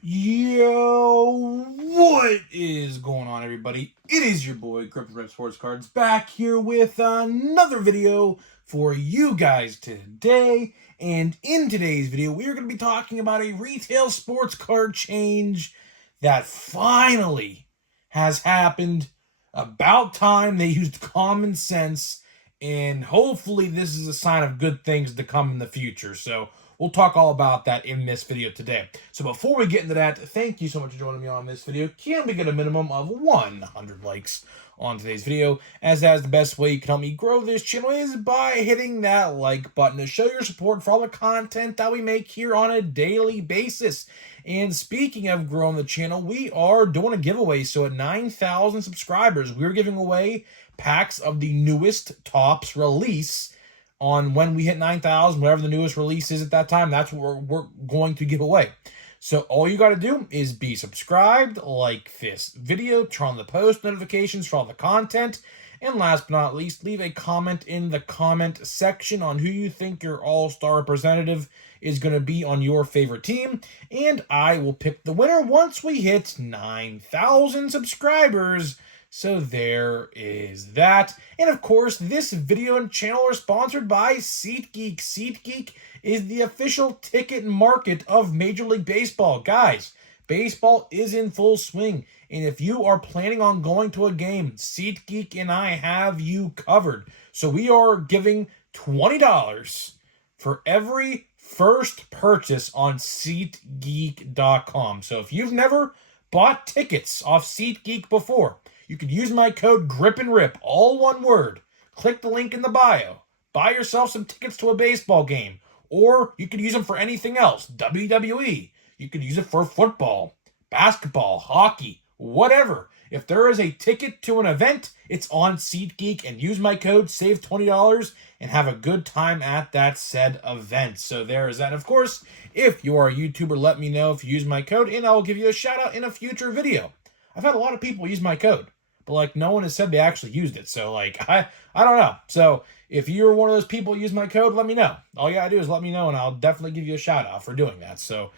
Yo, what is going on, everybody? It is your boy, Crypto Rep Sports Cards, back here with another video for you guys today. And in today's video, we are going to be talking about a retail sports card change that finally has happened. About time they used common sense, and hopefully this is a sign of good things to come in the future. So we'll talk all about that in this video today. So before we get into that, thank you so much for joining me on this video. Can we get a minimum of 100 likes on today's video? As the best way you can help me grow this channel is by hitting that like button to show your support for all the content that we make here on a daily basis. And speaking of growing the channel, we are doing a giveaway. So at 9,000 subscribers, we're giving away packs of the newest Topps release. On when we hit 9,000, whatever the newest release is at that time, that's what we're going to give away. So all you got to do is be subscribed, like this video, turn on the post notifications for all the content, and last but not least, leave a comment in the comment section on who you think your all-star representative is going to be on your favorite team, and I will pick the winner once we hit 9,000 subscribers. So there is that. And of course, this video and channel are sponsored by SeatGeek. SeatGeek is the official ticket market of Major League Baseball. Guys, baseball is in full swing. And if you are planning on going to a game, SeatGeek and I have you covered. So we are giving $20 for every first purchase on SeatGeek.com. So if you've never bought tickets off SeatGeek before, you can use my code GRIPANDRIP, all one word. Click the link in the bio. Buy yourself some tickets to a baseball game. Or you could use them for anything else. WWE. You could use it for football, basketball, hockey, whatever. If there is a ticket to an event, it's on SeatGeek, and use my code, save $20, and have a good time at that said event. So there is that. Of course, if you are a YouTuber, let me know if you use my code, and I'll give you a shout out in a future video. I've had a lot of people use my code, but like no one has said they actually used it. So like I don't know. So if you're one of those people who use my code, let me know. All you gotta do is let me know, and I'll definitely give you a shout out for doing that. So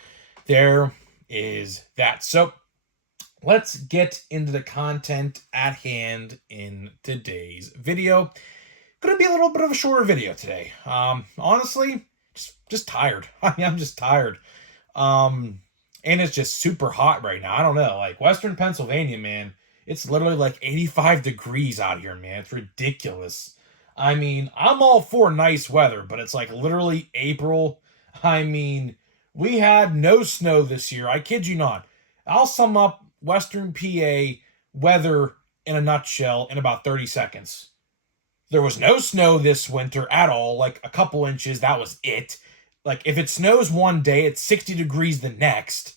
there is that. So let's get into the content at hand in today's video. Gonna be a little bit of a shorter video today. Honestly, just tired. I mean, I'm just tired. And it's just super hot right now. I don't know, like Western Pennsylvania, man, it's literally like 85 degrees out here, man. It's ridiculous. I mean, I'm all for nice weather, but it's like literally April. I mean, we had no snow this year. I kid you not. I'll sum up Western PA weather in a nutshell in about 30 seconds. There was no snow this winter at all, like a couple inches. That was it. Like, if it snows one day, it's 60 degrees the next.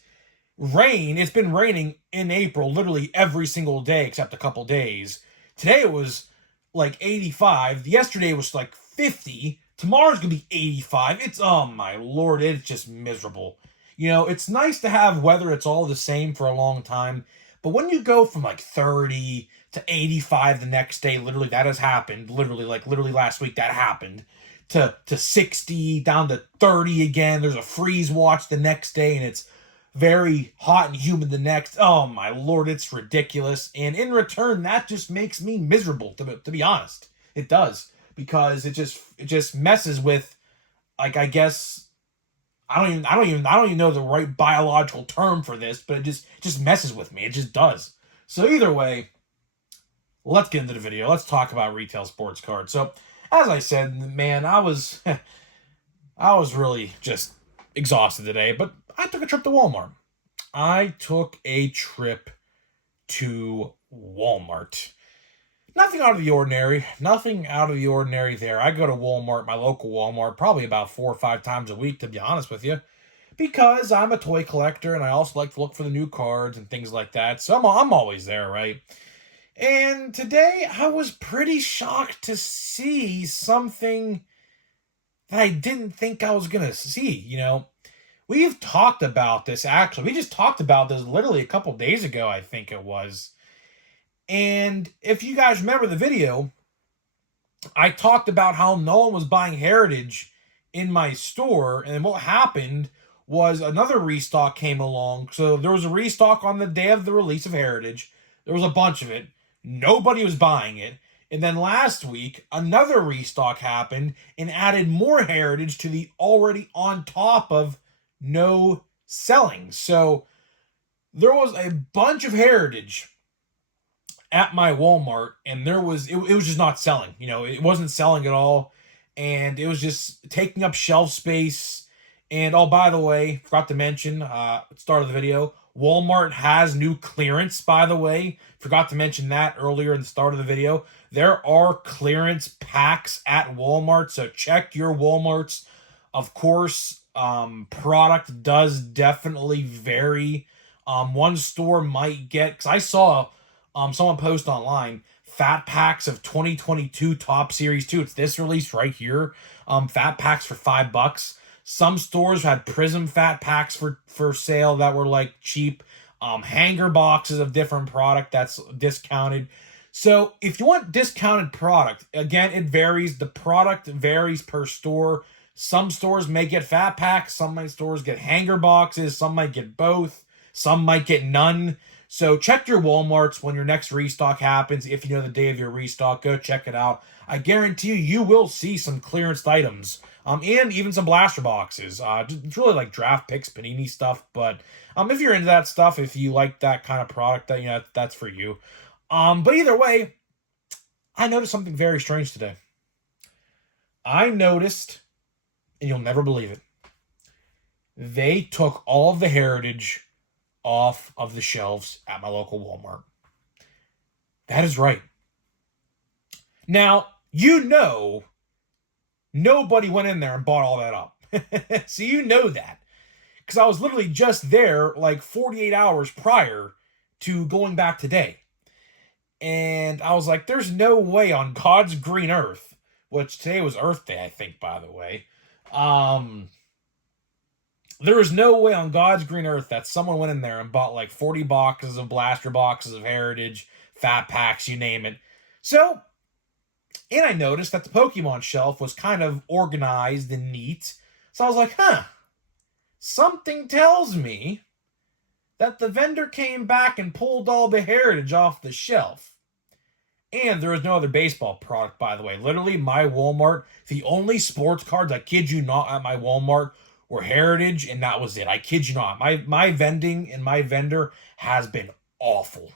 Rain, it's been raining in April literally every single day except a couple days. Today it was like 85. Yesterday was like 50. Tomorrow's going to be 85. It's, oh my lord, it's just miserable. You know, it's nice to have weather it's all the same for a long time. But when you go from like 30 to 85 the next day, literally that has happened. Literally last week that happened. To 60, down to 30 again. There's a freeze watch the next day, and it's very hot and humid the next. Oh my lord, it's ridiculous. And in return, that just makes me miserable, to be honest. It does, because it just messes with, like, I guess I don't even know the right biological term for this, but it just messes with me. It just does. So either way, let's get into the video. Let's talk about retail sports cards. So as I said, man, I was really just exhausted today, but I took a trip to Walmart. Nothing out of the ordinary. Nothing out of the ordinary there. I go to Walmart, my local Walmart, probably about 4 or 5 times a week, to be honest with you, because I'm a toy collector and I also like to look for the new cards and things like that. So I'm always there, right? And today I was pretty shocked to see something that I didn't think I was going to see. You know, we've talked about this, actually. We just talked about this literally a couple days ago, I think it was. And if you guys remember the video, I talked about how no one was buying Heritage in my store. And what happened was another restock came along. So there was a restock on the day of the release of Heritage. There was a bunch of it. Nobody was buying it. And then last week, another restock happened and added more Heritage to the already on top of no selling. So there was a bunch of Heritage at my Walmart, and it was just not selling. It wasn't selling at all, and it was just taking up shelf space. And oh, by the way, forgot to mention, start of the video, Walmart has new clearance, by the way. Forgot to mention that earlier in the start of the video. There are clearance packs at Walmart, so check your Walmarts. Of course, product does definitely vary. One store might get, because I saw someone post online, fat packs of 2022 Top Series 2. It's this release right here. Fat packs for $5. Some stores had Prism fat packs for sale that were like cheap. Hanger boxes of different product that's discounted. So if you want discounted product, again, it varies. The product varies per store. Some stores may get fat packs. Some stores get hanger boxes. Some might get both. Some might get none. So check your Walmarts when your next restock happens. If you know the day of your restock, go check it out. I guarantee you will see some clearance items. And even some blaster boxes. It's really like draft picks, Panini stuff. But if you're into that stuff, if you like that kind of product, that's for you. But either way, I noticed something very strange today. I noticed, and you'll never believe it, they took all of the Heritage off of the shelves at my local Walmart. That is right. Now, nobody went in there and bought all that up. So you know that. Because I was literally just there like 48 hours prior to going back today. And I was like, there's no way on God's green earth, which today was Earth Day, I think, by the way. There is no way on God's green earth that someone went in there and bought like 40 boxes of blaster boxes of Heritage, fat packs, you name it. So, and I noticed that the Pokemon shelf was kind of organized and neat. So I was like, something tells me that the vendor came back and pulled all the Heritage off the shelf. And there was no other baseball product, by the way. Literally, my Walmart, the only sports cards, I kid you not, at my Walmart were Heritage, and that was it. I kid you not. My vending and my vendor has been awful.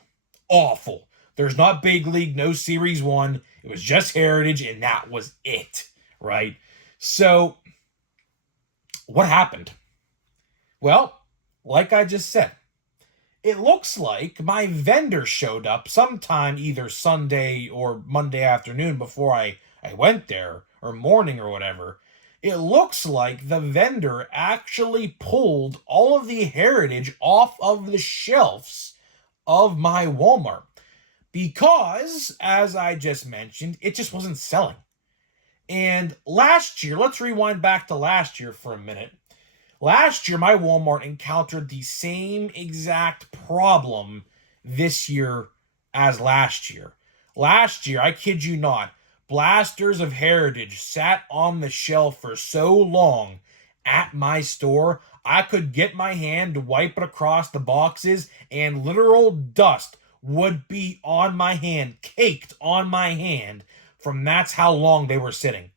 Awful. There's not Big League, no Series 1. It was just Heritage, and that was it, right? So, what happened? Well, like I just said, it looks like my vendor showed up sometime either Sunday or Monday afternoon before I went there, or morning or whatever. It looks like the vendor actually pulled all of the Heritage off of the shelves of my Walmart. Because, as I just mentioned, it just wasn't selling. And last year, let's rewind back to last year for a minute. Last year, my Walmart encountered the same exact problem this year as last year. Last year, I kid you not, blasters of Heritage sat on the shelf for so long at my store, I could get my hand to wipe it across the boxes, and literal dust would be on my hand, caked on my hand, from that's how long they were sitting.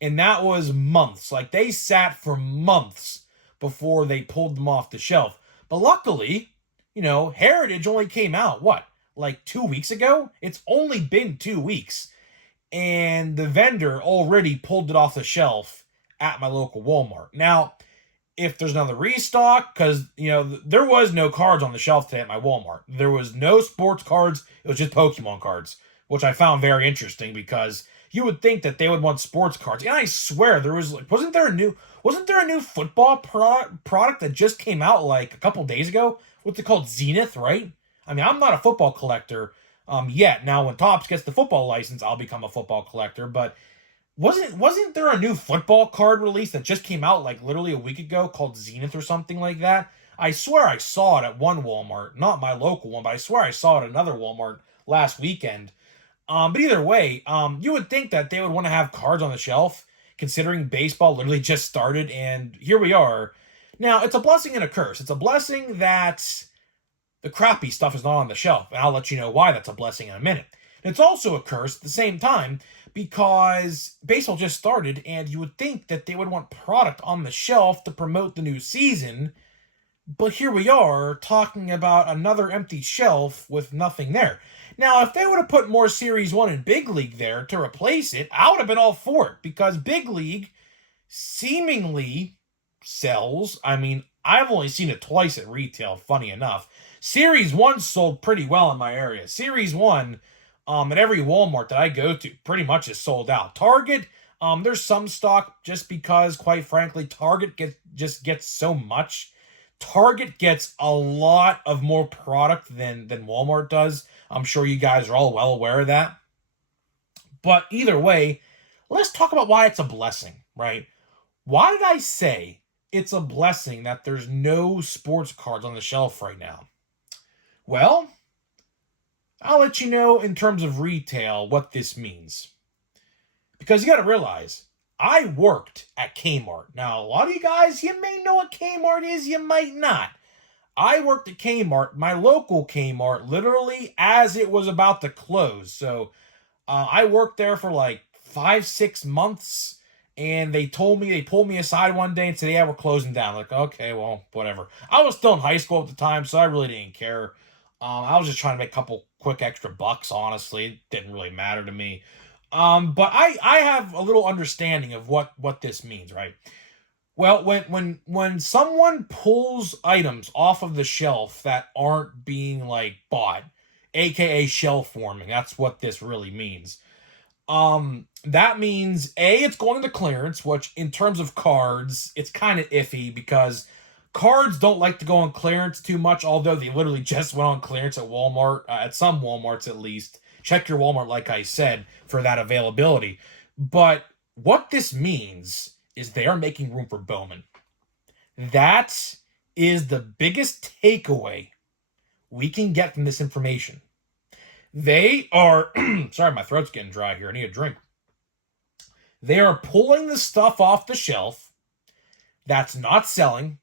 And that was months. Like, they sat for months before they pulled them off the shelf. But luckily, Heritage only came out, like 2 weeks ago? It's only been 2 weeks. And the vendor already pulled it off the shelf at my local Walmart. Now, if there's another restock, because, there was no cards on the shelf today at my Walmart. There was no sports cards. It was just Pokemon cards, which I found very interesting because you would think that they would want sports cards. And I swear there was, wasn't there a new football product that just came out like a couple days ago? What's it called? Zenith, right? I mean, I'm not a football collector yet. Now, when Topps gets the football license, I'll become a football collector. But wasn't there a new football card release that just came out like literally a week ago called Zenith or something like that? I swear I saw it at one Walmart, not my local one, but I swear I saw it at another Walmart last weekend. But either way, you would think that they would want to have cards on the shelf, considering baseball literally just started, and here we are. Now, it's a blessing and a curse. It's a blessing that the crappy stuff is not on the shelf, and I'll let you know why that's a blessing in a minute. It's also a curse at the same time because baseball just started, and you would think that they would want product on the shelf to promote the new season, but here we are talking about another empty shelf with nothing there. Now, if they would have put more Series 1 and Big League there to replace it, I would have been all for it because Big League seemingly sells. I mean, I've only seen it twice at retail, funny enough. Series 1 sold pretty well in my area. Series 1, at every Walmart that I go to, pretty much is sold out. Target, there's some stock just because, quite frankly, Target just gets so much. Target gets a lot of more product than Walmart does. I'm sure you guys are all well aware of that. But either way, let's talk about why it's a blessing, right? Why did I say it's a blessing that there's no sports cards on the shelf right now? Well, I'll let you know in terms of retail what this means. Because you got to realize, I worked at Kmart. Now, a lot of you guys, you may know what Kmart is, you might not. I worked at Kmart, my local Kmart, literally as it was about to close. So I worked there for like 5-6 months, and they pulled me aside one day and said, yeah, we're closing down. Like, okay, well, whatever. I was still in high school at the time, so I really didn't care. I was just trying to make a couple quick extra bucks, honestly. It didn't really matter to me. But I have a little understanding of what this means, right? Well, when someone pulls items off of the shelf that aren't being like bought, aka shelf warming, that's what this really means. That means it's going to clearance, which in terms of cards, it's kind of iffy because cards don't like to go on clearance too much, although they literally just went on clearance at Walmart, at some Walmarts at least. Check your Walmart, like I said, for that availability. But what this means is they are making room for Bowman. That is the biggest takeaway we can get from this information. They are, sorry, my throat's getting dry here. I need a drink. They are pulling the stuff off the shelf that's not selling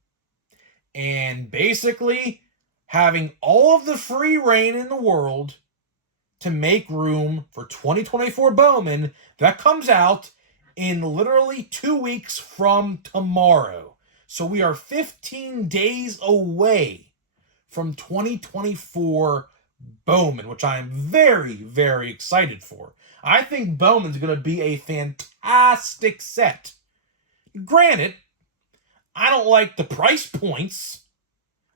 and basically having all of the free reign in the world to make room for 2024 Bowman that comes out in literally 2 weeks from tomorrow. So we are 15 days away from 2024 Bowman, which I am very, very excited for. I think Bowman's going to be a fantastic set. Granted, I don't like the price points.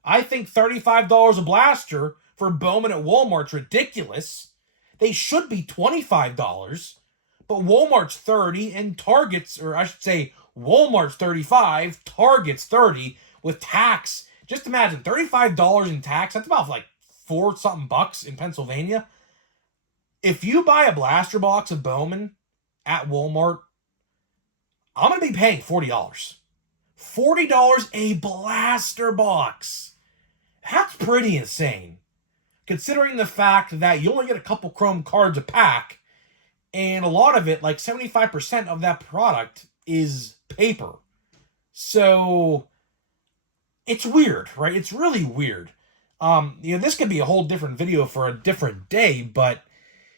I think $35 a blaster for Bowman at Walmart's ridiculous. They should be $25, but Walmart's $30 and Target's, or I should say Walmart's $35, Target's $30 with tax. Just imagine $35 in tax. That's about like $4-something bucks in Pennsylvania. If you buy a blaster box of Bowman at Walmart, I'm going to be paying $40. $40 a blaster box. That's pretty insane, considering the fact that you only get a couple chrome cards a pack, and a lot of it, like 75% of that product, is paper. So it's weird, right? It's really weird. This could be a whole different video for a different day, but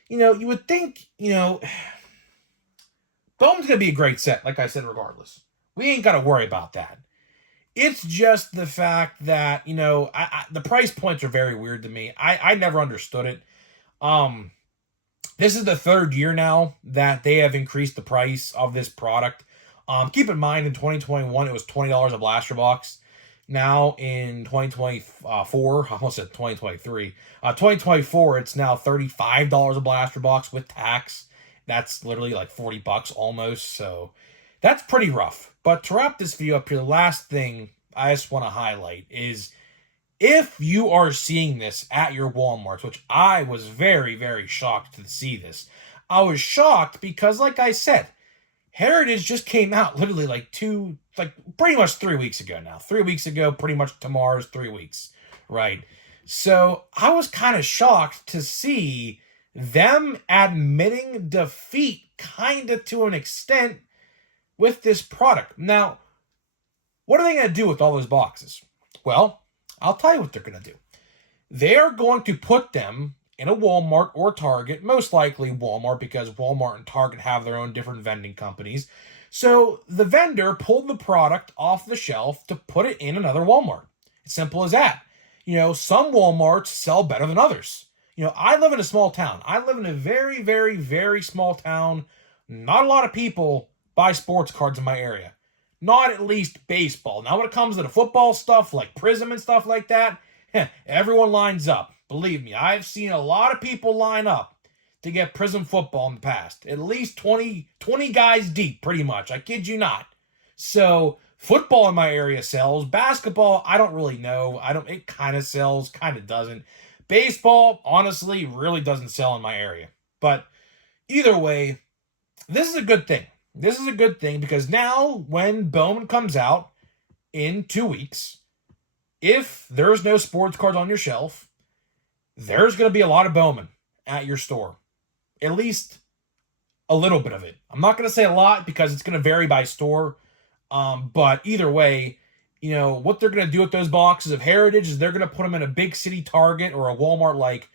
you would think, Bowman's gonna be a great set, like I said, regardless. We ain't gotta worry about that. It's just the fact that, the price points are very weird to me. I never understood it. This is the third year now that they have increased the price of this product. Keep in mind, in 2021, it was $20 a blaster box. Now in 2024, I almost said 2023, 2024, it's now $35 a blaster box with tax. That's literally like 40 bucks almost. So that's pretty rough. But to wrap this video up here, the last thing I just want to highlight is if you are seeing this at your Walmarts, which I was very, very shocked to see this. I was shocked because, like I said, Heritage just came out literally pretty much 3 weeks ago now. 3 weeks ago, pretty much tomorrow's 3 weeks, right? So I was kind of shocked to see them admitting defeat kind of to an extent with this product. Now, What are they going to do with all those boxes? Well, I'll tell you what they're going to do. They are going to put them in a Walmart or Target, most likely Walmart, because Walmart and Target have their own different vending companies. So the vendor pulled the product off the shelf to put it in another Walmart. It's simple as that. Some Walmarts sell better than others. I live in a small town. I live in a very, very, very small town. Not a lot of people buy sports cards in my area. Not at least baseball. Now, when it comes to the football stuff, like Prism and stuff like that, everyone lines up. Believe me, I've seen a lot of people line up to get Prism football in the past. At least 20 guys deep, pretty much. I kid you not. So, football in my area sells. Basketball, I don't really know. It kind of sells, kind of doesn't. Baseball, honestly, really doesn't sell in my area. But either way, this is a good thing. This is a good thing because now when Bowman comes out in 2 weeks, if there's no sports cards on your shelf, there's going to be a lot of Bowman at your store. At least a little bit of it. I'm not going to say a lot because it's going to vary by store. But either way, what they're going to do with those boxes of Heritage is they're going to put them in a big city Target or a Walmart like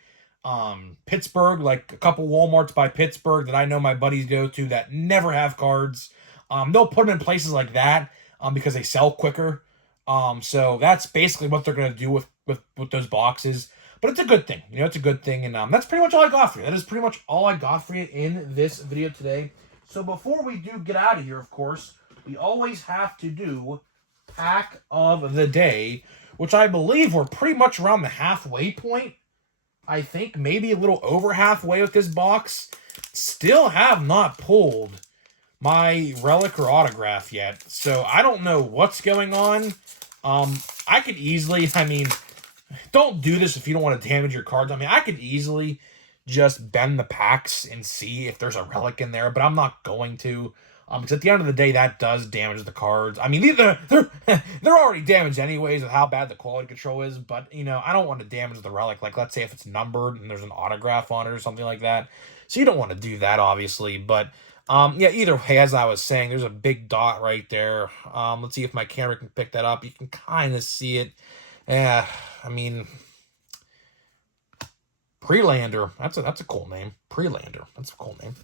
Pittsburgh, like a couple Walmarts by Pittsburgh that I know my buddies go to that never have cards. They'll put them in places like that because they sell quicker. So that's basically what they're going to do with those boxes. But it's a good thing. It's a good thing. And that's pretty much all I got for you. That is pretty much all I got for you in this video today. So before we do get out of here, of course, we always have to do pack of the day, which I believe we're pretty much around the halfway point. I think maybe a little over halfway with this box. Still have not pulled my relic or autograph yet. So I don't know what's going on. I could easily, don't do this if you don't want to damage your cards. I could easily just bend the packs and see if there's a relic in there, but I'm not going to. Because at the end of the day, that does damage the cards. They're already damaged anyways with how bad the quality control is. But, I don't want to damage the relic. Like, let's say if it's numbered and there's an autograph on it or something like that. So you don't want to do that, obviously. But, either way, as I was saying, there's a big dot right there. Let's see if my camera can pick that up. You can kind of see it. Prelander. That's a cool name. Prelander. That's a cool name.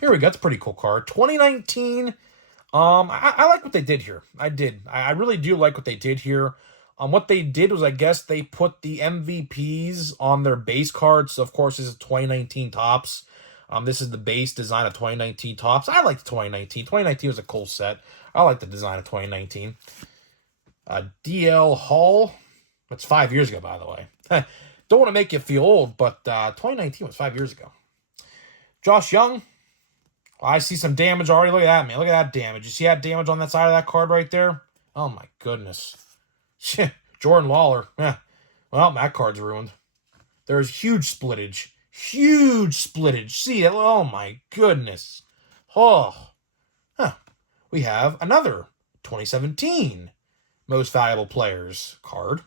Here we go. That's a pretty cool card. 2019. I like what they did here. I did. I really do like what they did here. What they did was, I guess, they put the MVPs on their base cards. So, of course, this is 2019 Topps. This is the base design of 2019 Topps. I like the 2019. 2019 was a cool set. I like the design of 2019. DL Hall. That's 5 years ago, by the way. Don't want to make you feel old, but 2019 was 5 years ago. Josh Young. I see some damage already. Look at that, man. Look at that damage. You see that damage on that side of that card right there? Oh, my goodness. Jordan Lawler. Well, that card's ruined. There's huge splittage. Huge splittage. See it? Oh, my goodness. Oh. We have another 2017 Most Valuable Players card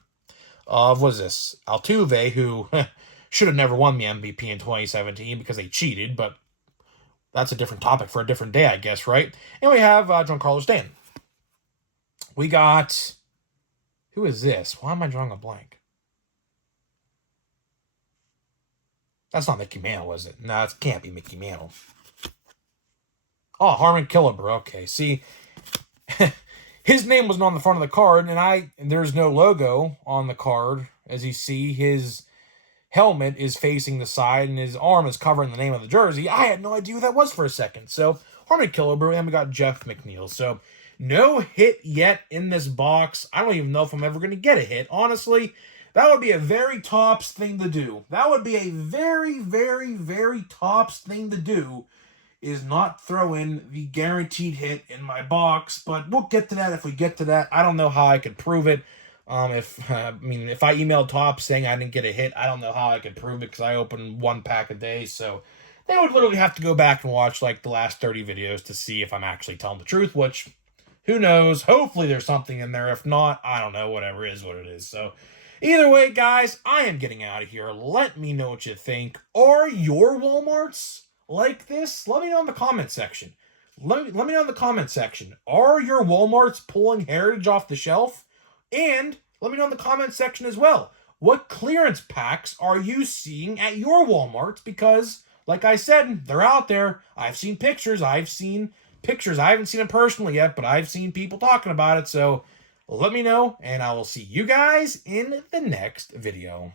of, what is this? Altuve, who should have never won the MVP in 2017 because they cheated, but that's a different topic for a different day, I guess, right? And we have Giancarlo Stanton. We got... Who is this? Why am I drawing a blank? That's not Mickey Mantle, is it? No, it can't be Mickey Mantle. Oh, Harmon Killebrew. Okay, see... His name wasn't on the front of the card, and there's no logo on the card. As you see, his helmet is facing the side, and his arm is covering the name of the jersey. I had no idea who that was for a second. So, Harmon Killebrew, and we got Jeff McNeil. So, no hit yet in this box. I don't even know if I'm ever going to get a hit. Honestly, that would be a very Topps thing to do. That would be a very, very, very Topps thing to do, is not throw in the guaranteed hit in my box. But we'll get to that if we get to that. I don't know how I could prove it. If I emailed Topps saying I didn't get a hit, I don't know how I could prove it because I open one pack a day. So they would literally have to go back and watch like the last 30 videos to see if I'm actually telling the truth, which who knows? Hopefully there's something in there. If not, I don't know. Whatever is what it is. So either way, guys, I am getting out of here. Let me know what you think. Are your Walmarts like this? Let me know in the comment section. Let me know in the comment section. Are your Walmarts pulling Heritage off the shelf? And let me know in the comment section as well. What clearance packs are you seeing at your Walmarts? Because, like I said, they're out there. I've seen pictures. I haven't seen it personally yet, but I've seen people talking about it. So let me know, and I will see you guys in the next video.